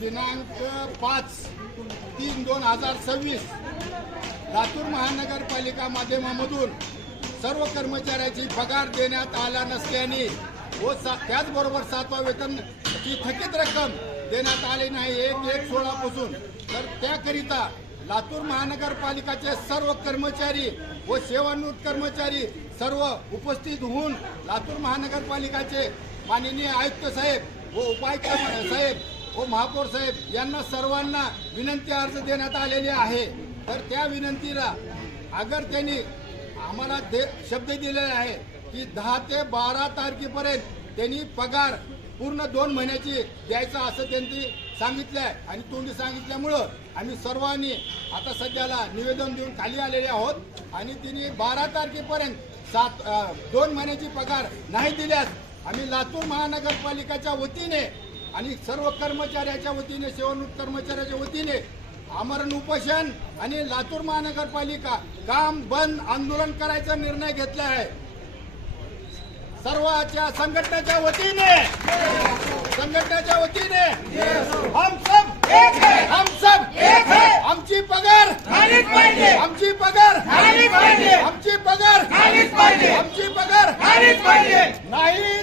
दिनांक 5/3/2026 लातूर महानगरपालिका माध्यमामधून सर्व कर्मचाऱ्यांची पगार देण्यात आला नसल्याने व त्याचबरोबर 7वा वेतनची थकीत रक्कम देण्यात आली नाही 1/1/16 पासून। तर त्याकरिता लातूर महानगरपालिकेचे सर्व कर्मचारी व सेवानिवृत्त कर्मचारी सर्व उपस्थित होऊन लातूर महानगरपालिकेचे माननीय आयुक्त साहेब व उपायुक्त साहेब व महापौर साहेब यांना सर्वांना विनंती अर्ज देण्यात आलेले आहे। तर त्या विनंतीला अगर त्यांनी आम्हाला शब्द दिलेला आहे की 10 ते 12 तारखेपर्यंत त्यांनी पगार पूर्ण 2 महिन्याची द्यायचा असं त्यांनी सांगितलं आहे आणि तोंडी सांगितल्यामुळं आम्ही सर्वांनी आता सध्याला निवेदन देऊन खाली आलेले आहोत आणि तिने 12 तारखेपर्यंत 2 महिन्याची पगार नाही दिल्यास आम्ही लातूर महानगरपालिकेच्या वतीने आणि सर्व कर्मचाऱ्याच्या वतीने सेवानिवृत्त कर्मचाऱ्याच्या वतीने आमरण उपोषण आणि लातूर महानगरपालिका काम बंद आंदोलन करायचा निर्णय घेतला आहे। सर्वांच्या संघटनेच्या वतीने हम सब एक है, हम सब एक है। आमची पगार झालीच पाहिजे, आमची पगार झालीच पाहिजे, आमची पगार झालीच पाहिजे, आमची पगार झालीच पाहिजे। नाही